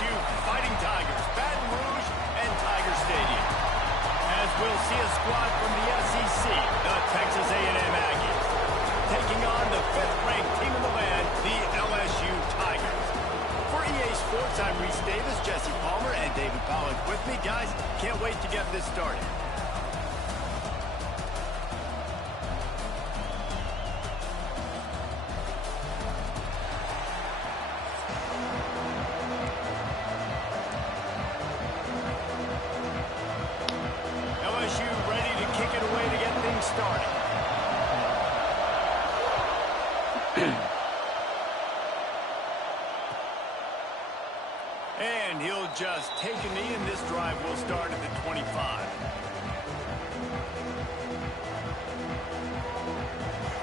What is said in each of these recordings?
LSU Fighting Tigers, Baton Rouge, and Tiger Stadium. As we'll see a squad from the SEC, the Texas A&M Aggies, taking on the 5th-ranked team in the land, the LSU Tigers. For EA Sports, I'm Reese Davis, Jesse Palmer, and David Pollack with me. Guys, can't wait to get this started. LSU ready to kick it away to get things started. And he'll just take a knee, and this drive will start at the 25.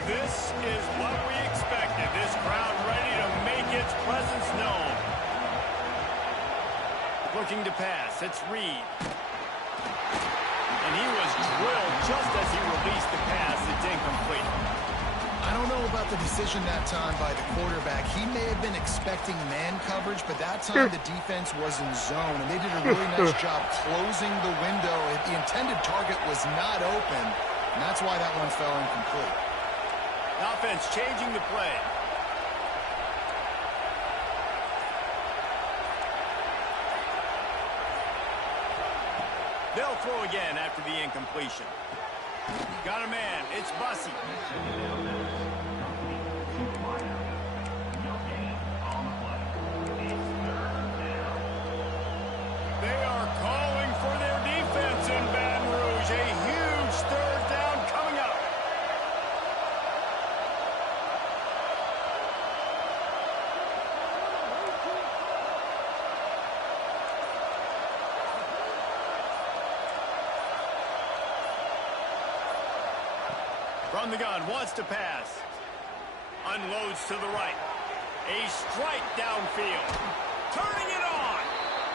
This is what we expected. This crowd ready to make its presence known. Looking to pass. It's Reed. And he was drilled just as he released the pass. It's incomplete. I don't know about the decision that time by the quarterback. He may have been expecting man coverage, but that time the defense was in zone, and they did a really nice job closing the window. The intended target was not open, and that's why that one fell incomplete. Offense changing the play. They'll throw again after the incompletion. Got a man. It's Bussey. They are calling for their defense in Baton Rouge. A huge 3rd down coming up. From the gun, wants to pass. Unloads to the right. A strike downfield. Turning it on.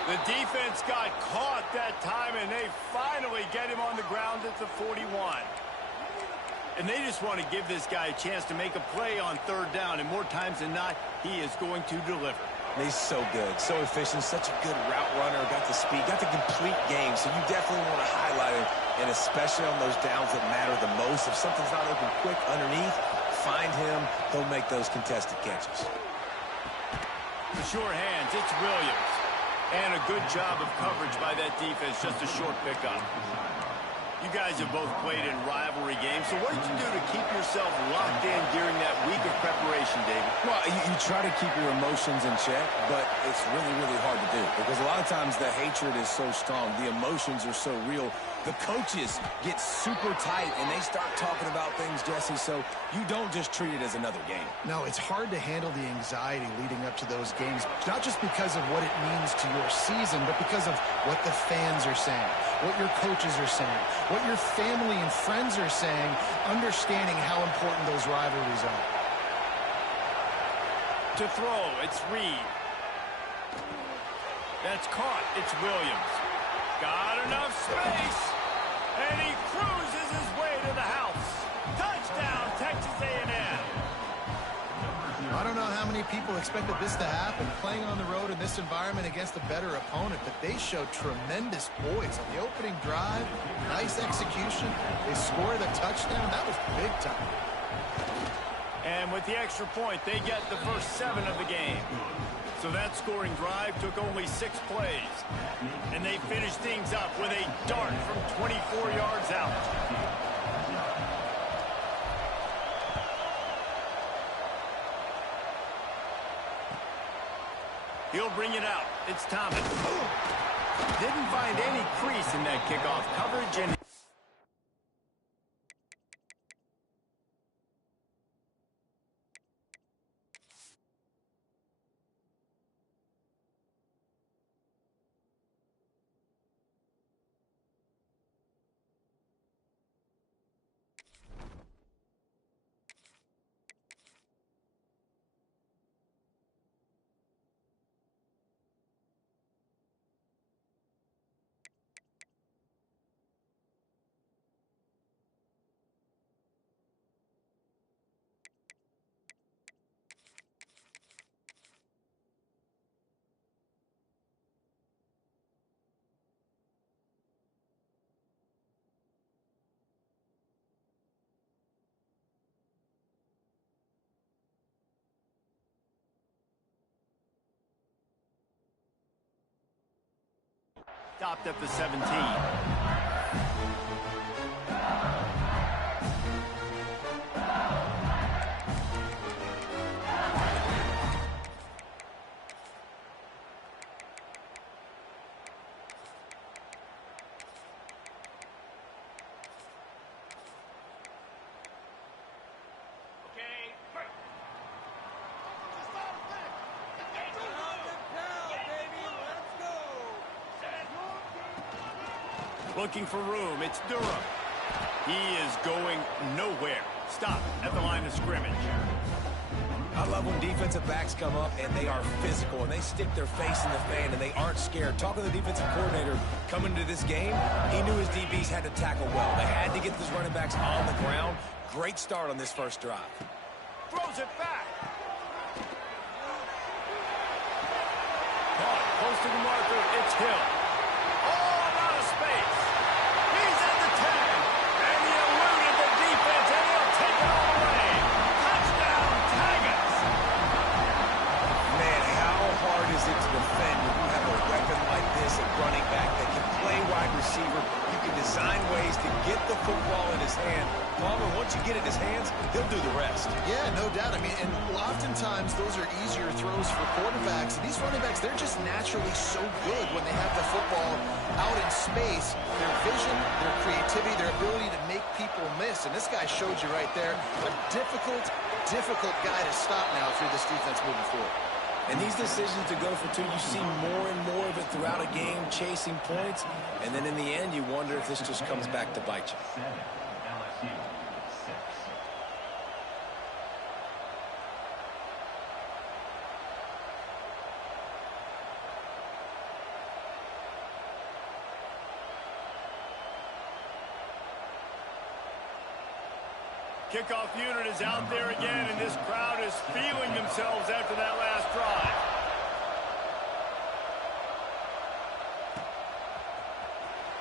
The defense got caught that time, and they finally get him on the ground at the 41. And they just want to give this guy a chance to make a play on 3rd down, and more times than not, he is going to deliver. He's so good, so efficient, such a good route runner, got the speed, got the complete game, so you definitely want to highlight it, and especially on those downs that matter the most. If something's not open quick underneath, find him, he'll make those contested catches. The sure hands, it's Williams. And a good job of coverage by that defense, just a short pickup. You guys have both played in rivalry games, so what did you do to keep yourself locked in during that week of preparation, David? Well, you try to keep your emotions in check, but it's really, really hard to do because a lot of times the hatred is so strong, the emotions are so real. The coaches get super tight, and they start talking about things, Jesse, so you don't just treat it as another game. No, it's hard to handle the anxiety leading up to those games, not just because of what it means to your season, but because of what the fans are saying, what your coaches are saying, what your family and friends are saying, understanding how important those rivalries are. To throw, it's Reed. That's caught. It's Williams. Got enough space, and he cruises his way to the house. Touchdown, Texas A&M. I don't know how many people expected this to happen, playing on the road in this environment against a better opponent, but they showed tremendous poise on the opening drive. Nice execution. They scored a touchdown. That was big time. And with the extra point, they get the first 7 of the game. So that scoring drive took only 6 plays. And they finished things up with a dart from 24 yards out. He'll bring it out. It's Thomas. Didn't find any crease in that kickoff coverage, and stopped at the 17. Looking for room. It's Durham. He is going nowhere. Stop at the line of scrimmage. I love when defensive backs come up and they are physical and they stick their face in the fan and they aren't scared. Talking to the defensive coordinator coming into this game, he knew his DBs had to tackle well. They had to get those running backs on the ground. Great start on this first drive. Throws it back. Caught close to the marker. It's Hill. All out of space. He's at the 10. And he eluded the defense and he'll take it all away. Touchdown, Tigers. Man, how hard is it to defend when you have a weapon like this at running back that can play wide receiver? You can design ways to get the football in his hand. Palmer, once you get it in his hands, he'll do the rest. Yeah, no doubt. I mean, and oftentimes those are easier throws for quarterbacks. These running backs, they're just naturally so good when they have the football out in space. Their vision, their creativity, their ability to make people miss. And this guy showed you right there, a difficult guy to stop now through this defense moving forward. And these decisions to go for two, you see more and more of it throughout a game, chasing points. And then in the end, you wonder if this just comes back to bite you. Kickoff unit is out there again, and this crowd is feeling themselves after that last drive.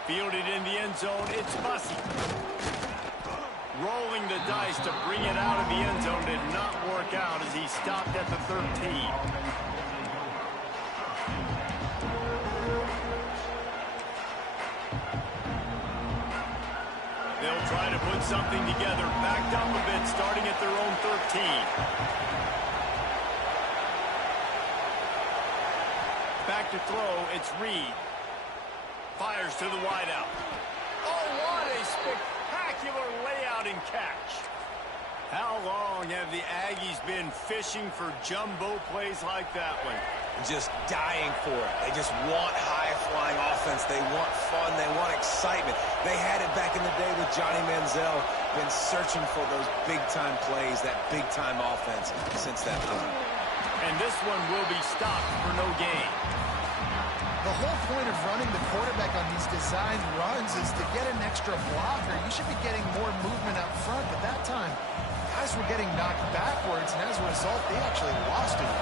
Fielded in the end zone, it's Bussey. Rolling the dice to bring it out of the end zone did not work out as he stopped at the 13. They'll try to put something together, backed up a bit, starting at their own 13. Back to throw, it's Reed. Fires to the wideout. Oh, what a spectacular layout and catch. How long have the Aggies been fishing for jumbo plays like that one? Just dying for it. They just want high-flying offense. They want fun. They want excitement. They had it back in the day with Johnny Manziel. Been searching for those big-time plays, that big-time offense since that time. And this one will be stopped for no gain. The whole point of running the quarterback on these designed runs is to get an extra blocker. You should be getting more movement up front, but that time, guys were getting knocked backwards, and as a result, they actually lost it.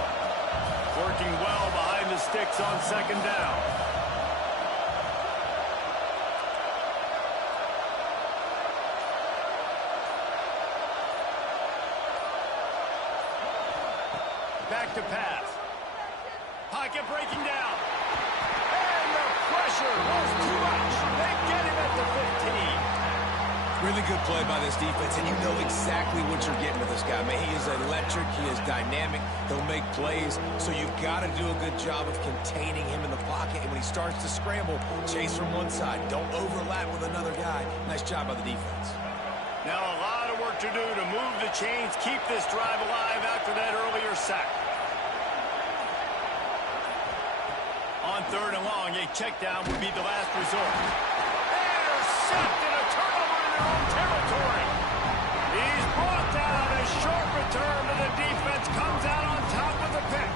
Working well behind the sticks on second down. Back to pass. Pocket breaking down. And the pressure was too much. They get him at the 15. Really good play by this defense, and you know exactly what you're getting with this guy. Man, he is electric. He is dynamic. He'll make plays, so you've got to do a good job of containing him in the pocket. And when he starts to scramble, chase from one side. Don't overlap with another guy. Nice job by the defense. Now a lot of work to do to move the chains, keep this drive alive after that earlier sack. On third and long, a check down would be the last resort. Intercepted, a turnover in their own territory. He's brought down, a short return, and the defense comes out on top with the pick.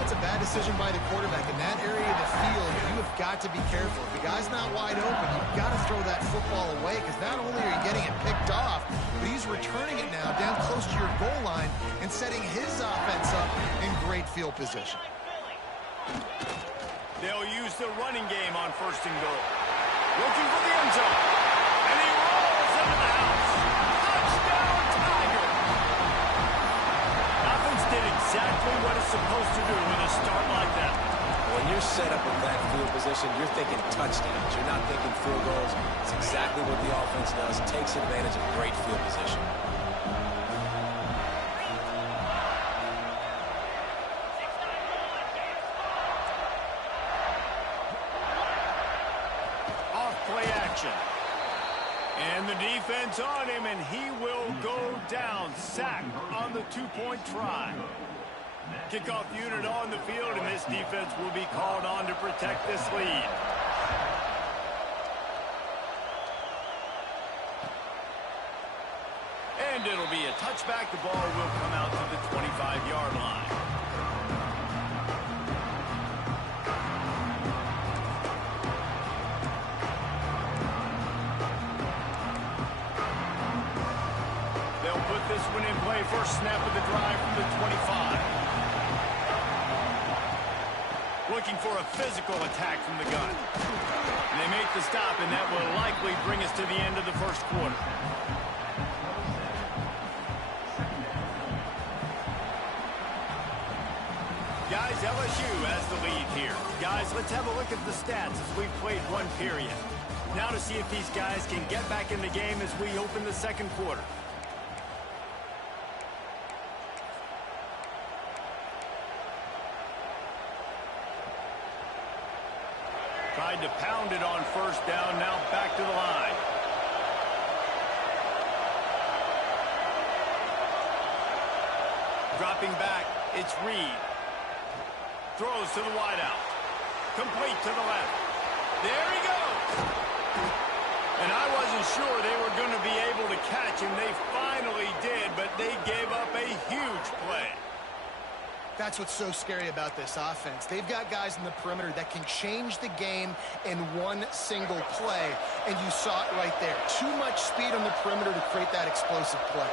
That's a bad decision by the quarterback. In that area of the field, you have got to be careful. If the guy's not wide open, you've got to throw that football away, because not only are you getting it picked off, but he's returning it now down close to your goal line and setting his offense up in great field position. They'll use the running game on first and goal. Looking for the end zone. And he rolls into the house. Touchdown, Tigers. Offense did exactly what it's supposed to do with a start like that. When you're set up with that field position, you're thinking touchdowns. You're not thinking field goals. It's exactly what the offense does. Takes advantage of great field position. Play action. And the defense on him, and he will go down. Sack on the two-point try. Kickoff unit on the field, and this defense will be called on to protect this lead. And it'll be a touchback. The ball will come out to the 25-yard line. This one in play, first snap of the drive from the 25. Looking for a physical attack from the gun. And they make the stop, and that will likely bring us to the end of the first quarter. Guys, LSU has the lead here. Guys, let's have a look at the stats as we've played one period. Now to see if these guys can get back in the game as we open the second quarter. Tried to pound it on first down, now back to the line. Dropping back, it's Reed. Throws to the wideout. Complete to the left. There he goes! And I wasn't sure they were going to be able to catch him. They finally did, but they gave up a huge play. That's what's so scary about this offense. They've got guys in the perimeter that can change the game in one single play, and you saw it right there. Too much speed on the perimeter to create that explosive play.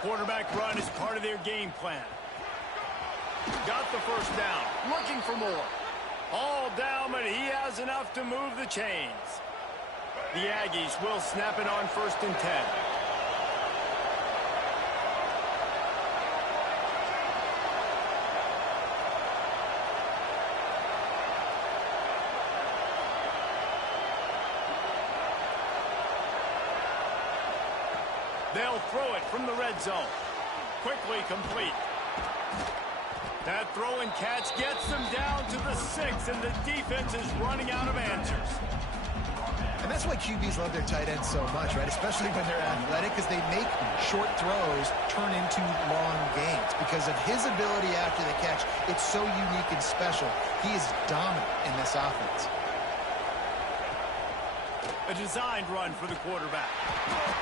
Quarterback run is part of their game plan. Got the first down. Looking for more. All down, but he has enough to move the chains. The Aggies will snap it on 1st and 10. They'll throw it from the red zone. Quickly complete. That throw and catch gets them down to the 6, and the defense is running out of answers. And that's why QBs love their tight ends so much, right? Especially when they're athletic, because they make short throws turn into long gains. Because of his ability after the catch, it's so unique and special. He is dominant in this offense. A designed run for the quarterback.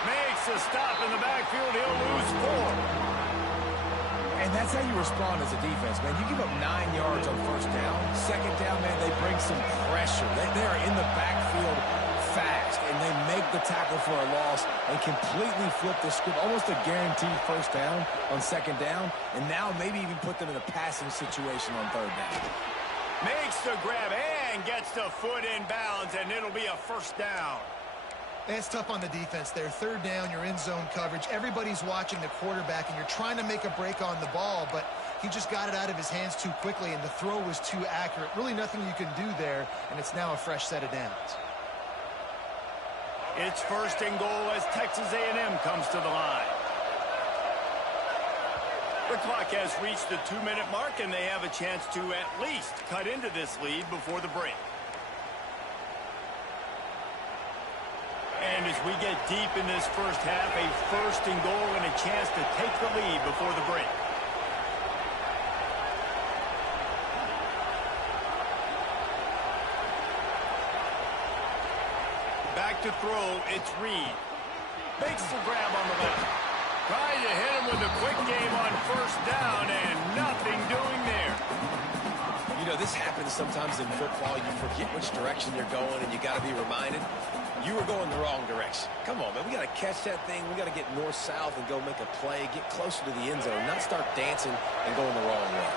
Makes a stop in the backfield. He'll lose 4. And that's how you respond as a defense, man. You give up 9 yards on first down. Second down, man, they bring some pressure. They are in the backfield fast, and they make the tackle for a loss and completely flip the script. Almost a guaranteed first down on second down, and now maybe even put them in a passing situation on third down. Makes the grab and gets the foot in bounds, and it'll be a first down. It's tough on the defense there. Third down, you're in zone coverage. Everybody's watching the quarterback, and you're trying to make a break on the ball, but he just got it out of his hands too quickly, and the throw was too accurate. Really nothing you can do there, and it's now a fresh set of downs. It's 1st and goal as Texas A&M comes to the line. The clock has reached the 2-minute mark, and they have a chance to at least cut into this lead before the break. And as we get deep in this first half, a 1st and goal and a chance to take the lead before the break. Back to throw, it's Reed. Makes the grab on the left. Trying to hit him with a quick game on first down, and nothing doing there. You know, this happens sometimes in football. You forget which direction you're going, and you got to be reminded, you were going the wrong direction. Come on, man. We got to catch that thing. We got to get north-south and go make a play, get closer to the end zone, not start dancing and going the wrong way.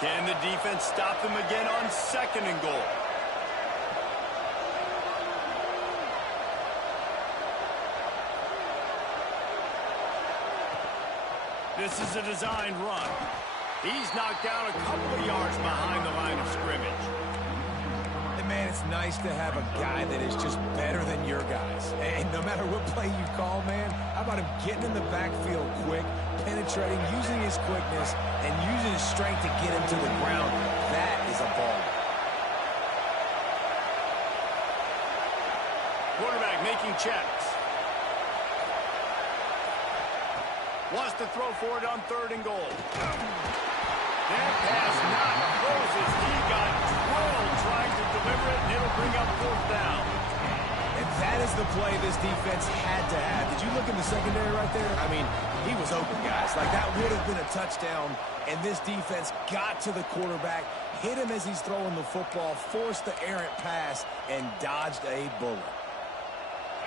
Can the defense stop them again on 2nd and goal? This is a designed run. He's knocked down a couple of yards behind the line of scrimmage. And man, it's nice to have a guy that is just better than your guys. And no matter what play you call, man, how about him getting in the backfield quick, penetrating, using his quickness, and using his strength to get him to the ground. That is a ball. Quarterback making checks. Wants to throw for it on 3rd and goal. That pass not closes. He got drilled trying to deliver it, and it'll bring up 4th down. And that is the play this defense had to have. Did you look in the secondary right there? I mean, he was open, guys. Like, that would have been a touchdown, and this defense got to the quarterback, hit him as he's throwing the football, forced the errant pass, and dodged a bullet.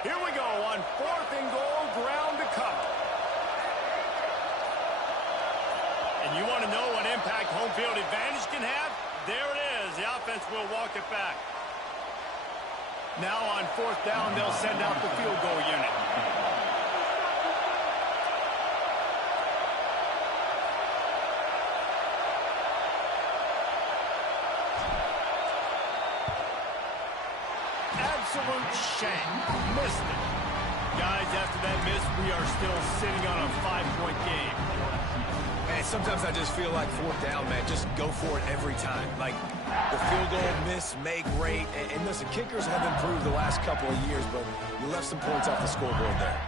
Here we go on 4th and goal, ground to cover. And you want to know what impact home field advantage can have? There it is. The offense will walk it back. Now on 4th down, they'll send out the field goal unit. Absolute shank. Missed it. Guys, after that miss, we are still sitting on a 5-point game. Man, sometimes I just feel like 4th down, man. Just go for it every time. Like, the field goal miss, make rate. And listen, kickers have improved the last couple of years, but you left some points off the scoreboard there.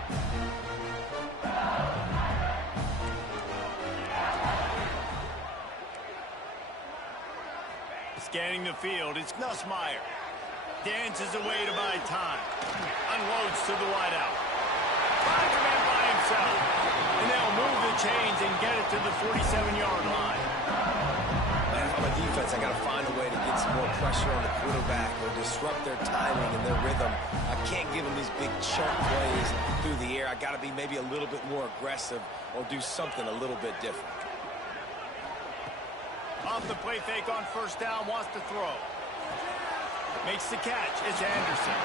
Scanning the field, it's Nussmeier. Dances away to buy time. Unloads to the wideout. Finds a man by himself. And they'll move the chains and get it to the 47-yard line. Man, if I'm a defense, I got to find a way to get some more pressure on the quarterback or disrupt their timing and their rhythm. I can't give them these big chunk plays through the air. I got to be maybe a little bit more aggressive or do something a little bit different. Off the play fake on 1st down, wants to throw. Makes the catch. It's Anderson.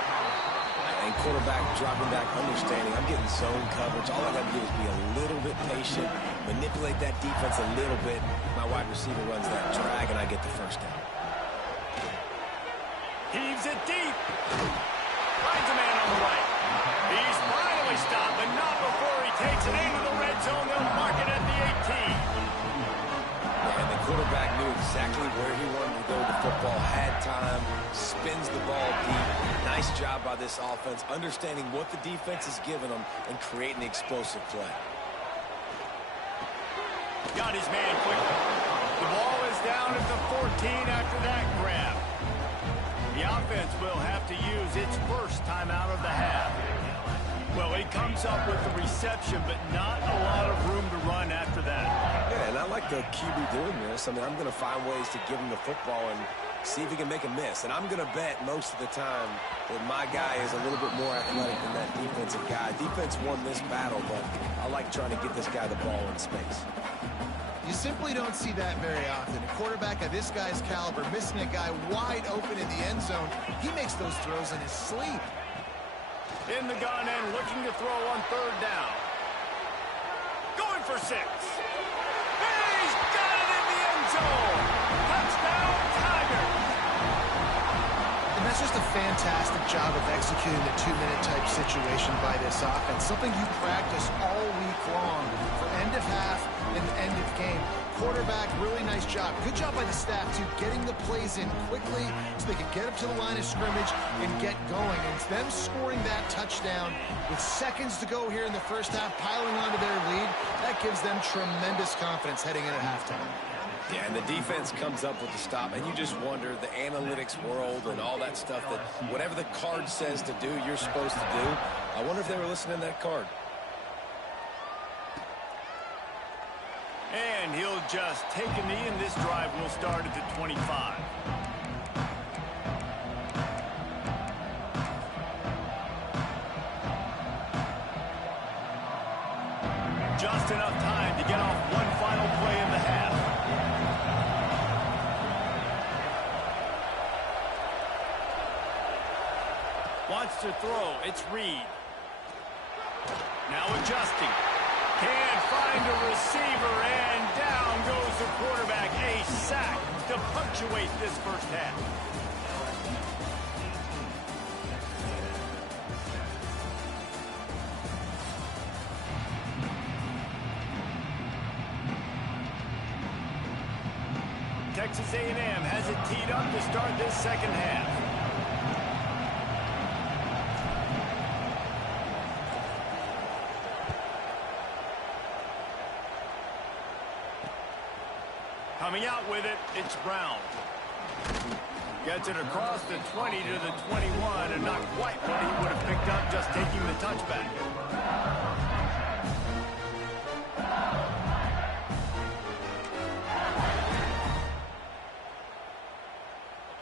And quarterback dropping back, understanding I'm getting zone coverage. All I got to do is be a little bit patient, manipulate that defense a little bit. My wide receiver runs that drag, and I get the 1st down. Heaves it deep. Finds a man on the right. He's finally stopped, but not before he takes it into the red zone. They'll mark it at the 18. And the quarterback knew exactly where he wanted to go with the football, had time, spins the ball deep. Nice job by this offense, understanding what the defense is giving them and creating the explosive play. Got his man quickly. The ball is down at the 14 after that grab. The offense will have to use its first timeout of the half. Well, he comes up with the reception, but not a lot of room to run after that. Yeah, and I like the QB doing this. I mean, I'm going to find ways to give him the football and see if he can make a miss. And I'm going to bet most of the time that my guy is a little bit more athletic than that defensive guy. Defense won this battle, but I like trying to get this guy the ball in space. You simply don't see that very often. A quarterback of this guy's caliber missing a guy wide open in the end zone. He makes those throws in his sleep. In the gun and looking to throw on 3rd down. Going for 6. He's got it in the end zone. Touchdown, Tigers. And that's just a fantastic job of executing the 2-minute type situation by this offense. Something you practice all week long for end of half and end of game. Quarterback, really nice job. Good job by the staff, too, getting the plays in quickly so they could get up to the line of scrimmage and get going. And them scoring that touchdown with seconds to go here in the 1st half, piling onto their lead, that gives them tremendous confidence heading into halftime. Yeah, and the defense comes up with the stop, and you just wonder, the analytics world and all that stuff, that whatever the card says to do, you're supposed to do. I wonder if they were listening to that card. And he'll just take a knee, and this drive will start at the 25. Just enough time to get off one final play in the half. wants to throw. It's Reed. Now adjusting. Can't find a receiver, and down goes the quarterback. A sack to punctuate this first half. Texas A&M has it teed up to start this second half. Coming out with it, it's Brown. Gets it across the 20 to the 21, and not quite what he would have picked up just taking the touchback.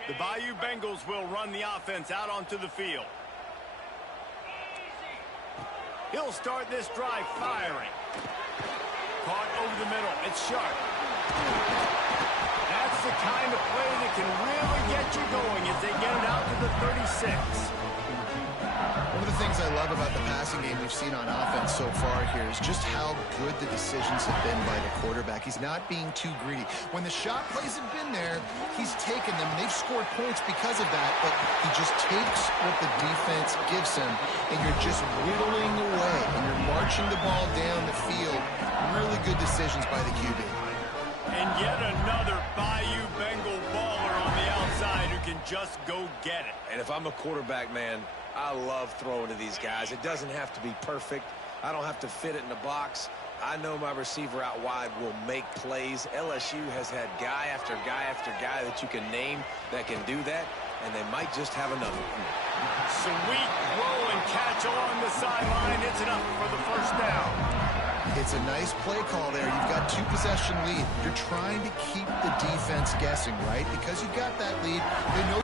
The Bayou Bengals will run the offense out onto the field. He'll start this drive firing. Caught over the middle. It's Sharp. That's the kind of play that can really get you going as they get it out to the 36. One of the things I love about the passing game we've seen on offense so far here is just how good the decisions have been by the quarterback. He's not being too greedy. When the shot plays have been there, he's taken them, and they've scored points because of that, but he just takes what the defense gives him, and you're just whittling away, and you're marching the ball down the field. Really good decisions by the QB. And yet another Bayou Bengal baller on the outside who can just go get it. And if I'm a quarterback, man, I love throwing to these guys. It doesn't have to be perfect. I don't have to fit it in the box. I know my receiver out wide will make plays. LSU has had guy after guy after guy that you can name that can do that, and they might just have another one. Sweet throw and catch along the sideline. It's enough for the first down. It's a nice play call there. You've got 2-possession lead. You're trying to keep the defense guessing, right? Because you've got that lead, they know.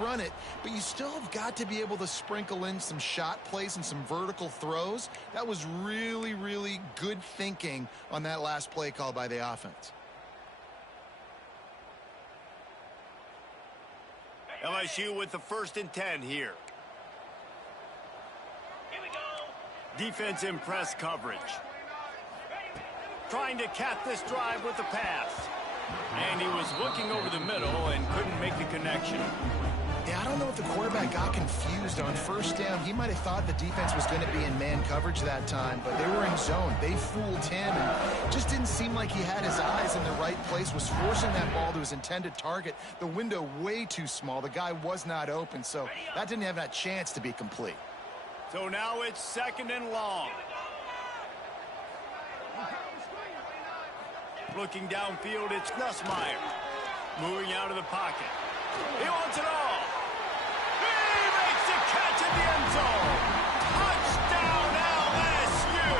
Run it, but you still have got to be able to sprinkle in some shot plays and some vertical throws. That was really, really good thinking on that last play call by the offense. LSU with the 1st and 10 here. Here we go. Defense in press coverage. Trying to cap this drive with the pass. And he was looking over the middle and couldn't make the connection. Yeah, I don't know if the quarterback got confused on 1st down. He might have thought the defense was going to be in man coverage that time, but they were in zone. They fooled him, and just didn't seem like he had his eyes in the right place, was forcing that ball to his intended target. The window way too small. The guy was not open, so that didn't have that chance to be complete. So now it's 2nd and long. Looking downfield, it's Nussmeier. Moving out of the pocket. He wants it all. He makes the catch in the end zone. Touchdown, LSU.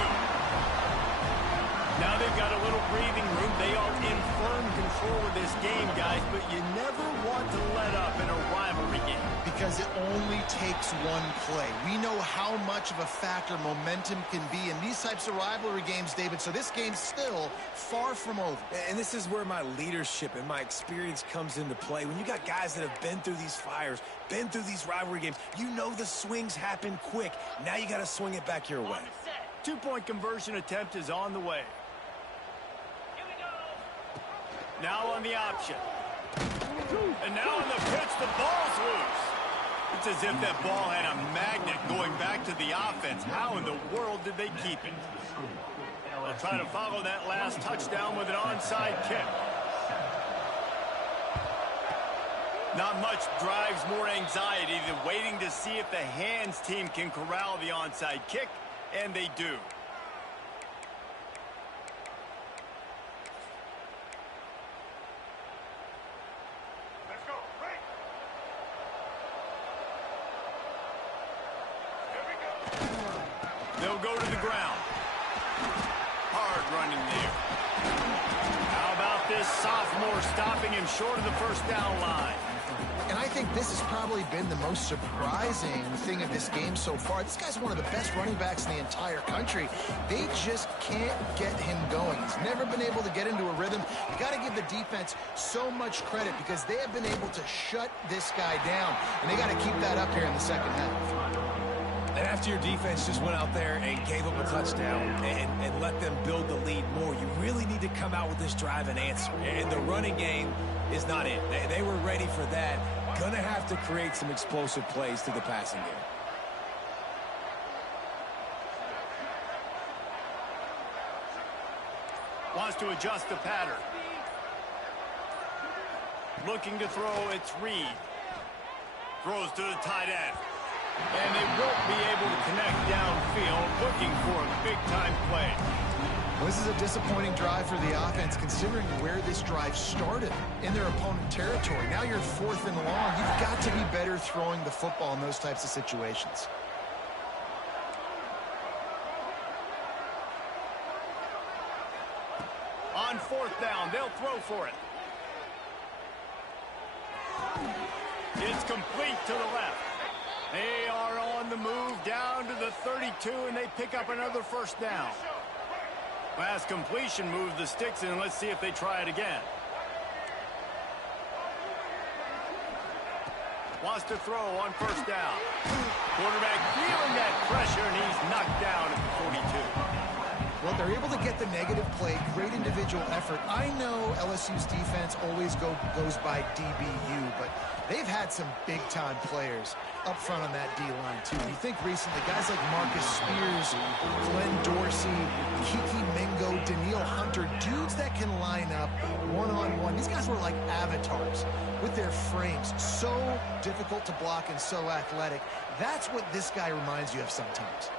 Now they've got a little breathing room. They are in firm control of this game, guys, but you never want to let up in a rivalry game. Because it only takes one play. We know how much of a factor momentum can be in these types of rivalry games, David, so this game's still far from over. And this is where my leadership and my experience comes into play. When you got guys that have been through these fires, been through these rivalry games, you know the swings happen quick. Now you got to swing it back your way. 2-point conversion attempt is on the way. Here we go. Now on the option. And now on the pitch, the ball's loose. It's as if that ball had a magnet going back to the offense. How in the world did they keep it? They'll try to follow that last touchdown with an onside kick. Not much drives more anxiety than waiting to see if the hands team can corral the onside kick, and they do. Let's go. Right. Here we go. They'll go to the ground. Hard running there. How about this sophomore stopping him short of the first down line? And I think this has probably been the most surprising thing of this game so far. This guy's one of the best running backs in the entire country. They just can't get him going. He's never been able to get into a rhythm. You got to give the defense so much credit because they have been able to shut this guy down. And they got to keep that up here in the second half. And after your defense just went out there and gave up a touchdown and let them build the lead more, you really need to come out with this drive and answer. And the running game is not it. They were ready for that. Gonna have to create some explosive plays through the passing game. Wants to adjust the pattern. Looking to throw, it's Reed. Throws to the tight end. And they won't be able to connect downfield, looking for a big-time play. This is a disappointing drive for the offense, considering where this drive started in their opponent territory. Now you're 4th and long. You've got to be better throwing the football in those types of situations. On 4th down, they'll throw for it. It's complete to the left. They are on the move down to the 32, and they pick up another first down. Last completion moved the sticks in. Let's see if they try it again. Wants to throw on first down. Quarterback feeling that pressure, and he's knocked down at the 42. Well, they're able to get the negative play, great individual effort. I know LSU's defense always goes by DBU, but they've had some big-time players up front on that D-line, too. You think recently, guys like Marcus Spears, Glenn Dorsey, Kiki Mingo, Daniil Hunter, dudes that can line up one-on-one. These guys were like avatars with their frames. So difficult to block and so athletic. That's what this guy reminds you of sometimes.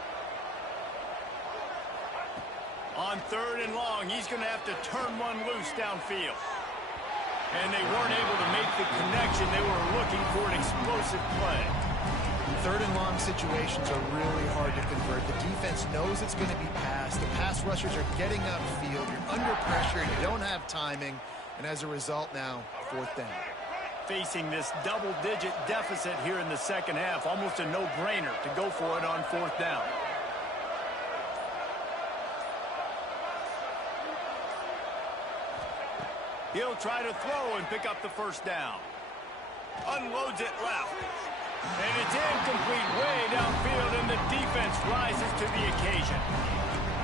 On 3rd and long, he's going to have to turn one loose downfield. And they weren't able to make the connection. They were looking for an explosive play. 3rd and long situations are really hard to convert. The defense knows it's going to be passed. The pass rushers are getting upfield. You're under pressure. You don't have timing. And as a result now, 4th down. Facing this double-digit deficit here in the second half, almost a no-brainer to go for it on 4th down. He'll try to throw and pick up the first down. Unloads it left. And it's incomplete way downfield, and the defense rises to the occasion.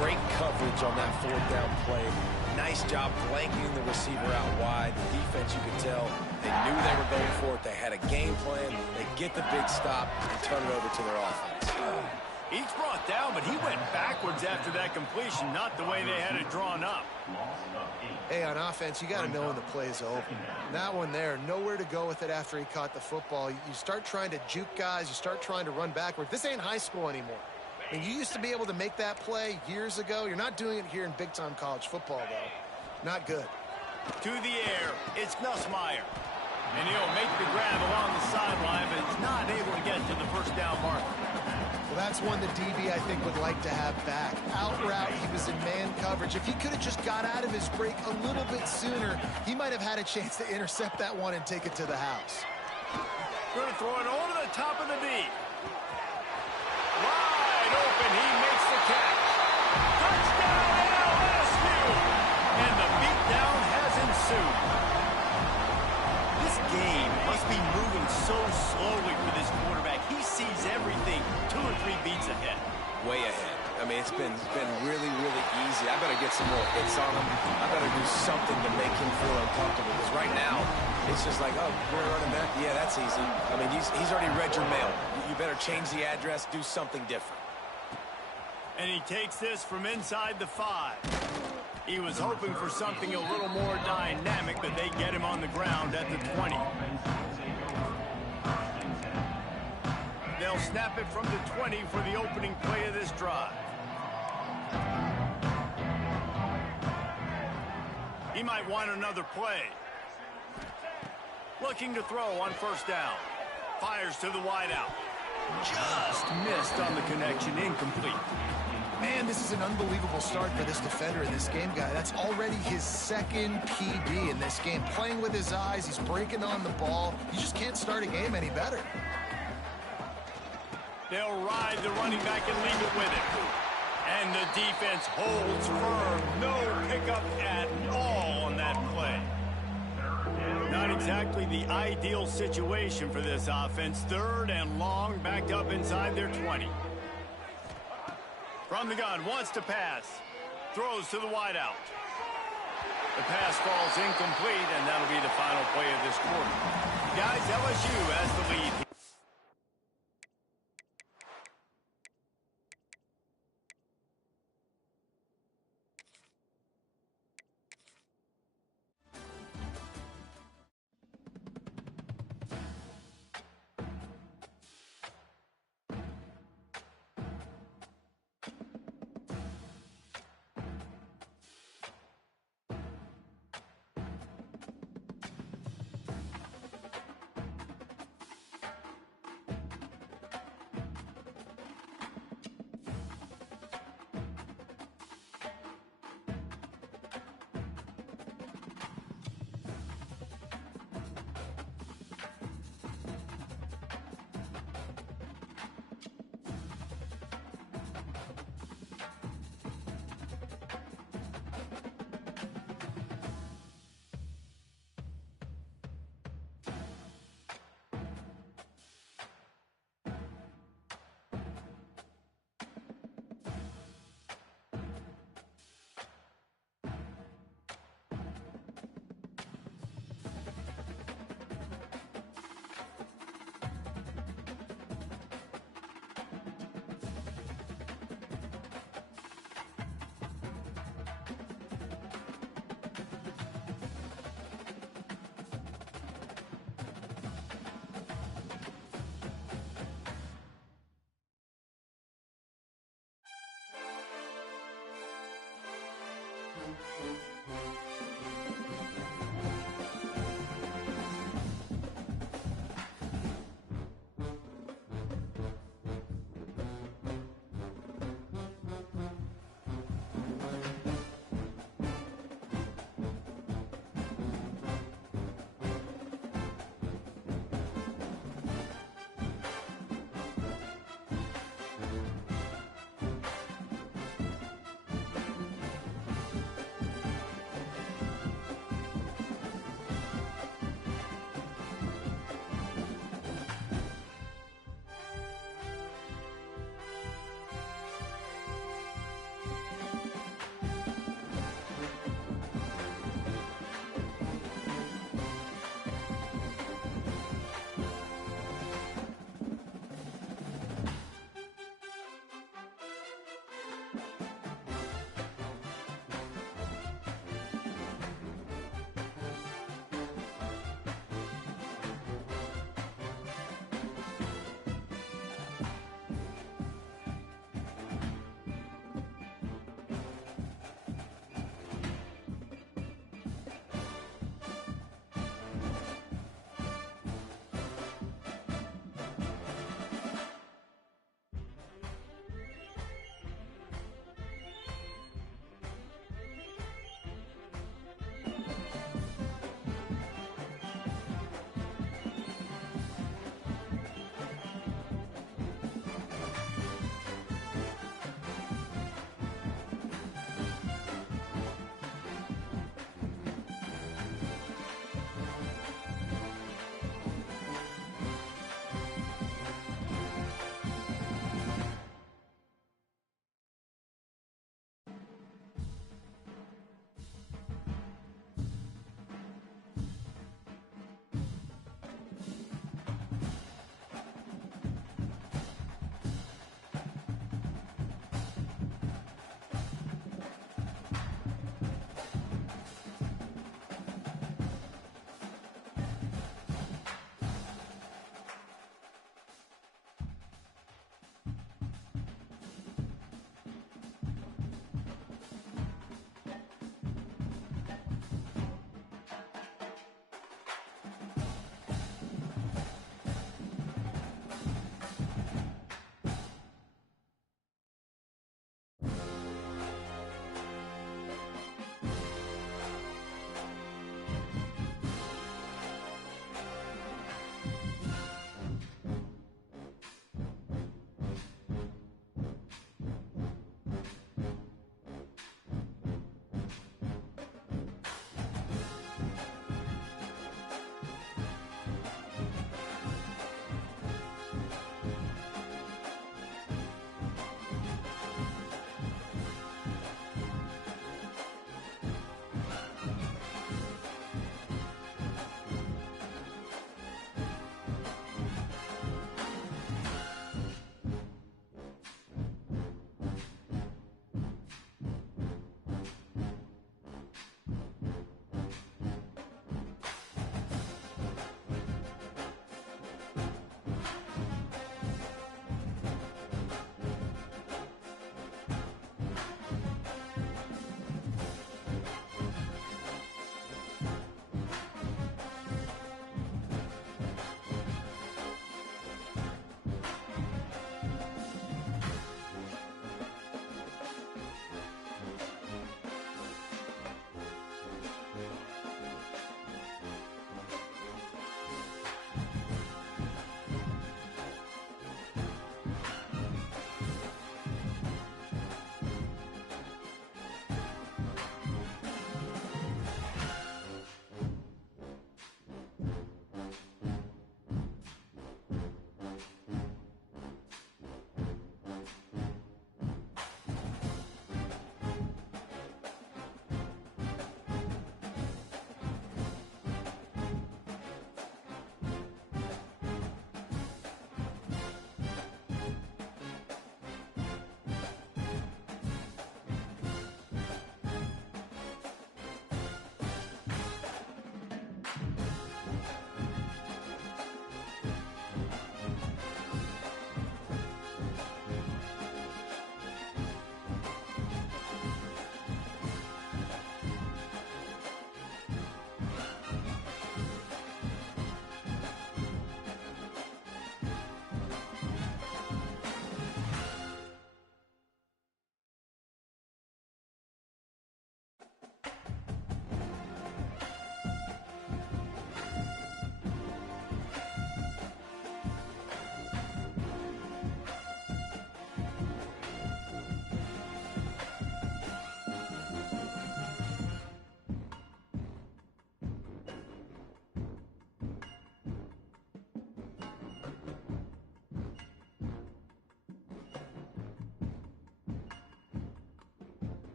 Great coverage on that 4th down play. Nice job blanking the receiver out wide. The defense, you could tell, they knew they were going for it. They had a game plan. They get the big stop and turn it over to their offense. Each brought down, but he went backwards after that completion, not the way they had it drawn up. Hey, on offense, you got to know when the play's over. That one there, nowhere to go with it after he caught the football. You start trying to juke guys. You start trying to run backwards. This ain't high school anymore. I mean, you used to be able to make that play years ago. You're not doing it here in big-time college football, though. Not good. To the air, it's Nussmeier. And he'll make the grab along the sideline, but he's not able to get to the first down marker. Well, that's one the DB, I think, would like to have back. Out route, he was in man coverage. If he could have just got out of his break a little bit sooner, he might have had a chance to intercept that one and take it to the house. Going to throw it over the top of the D. Wide open, he makes the catch. Touchdown, LSU! And the beatdown has ensued. This game must be moving so slowly for this quarterback. He sees everything 2 or 3 beats ahead. Way ahead. I mean, it's been really, really easy. I better get some more hits on him. I better do something to make him feel uncomfortable. Because right now, it's just like, oh, we're running back. Yeah, that's easy. I mean, he's already read your mail. You better change the address, do something different. And he takes this from inside the 5. He was hoping for something a little more dynamic, but they get him on the ground at the 20. They'll snap it from the 20 for the opening play of this drive. He might want another play. Looking to throw on first down. Fires to the wideout. Just missed on the connection, incomplete. Man, this is an unbelievable start for this defender in this game, guy. That's already his second PB in this game. Playing with his eyes, he's breaking on the ball. You just can't start a game any better. They'll ride the running back and leave it with him. And the defense holds firm. No pickup at all on that play. Not exactly the ideal situation for this offense. 3rd and long, backed up inside their 20. From the gun, wants to pass. Throws to the wideout. The pass falls incomplete, and that'll be the final play of this quarter. Guys, LSU has the lead.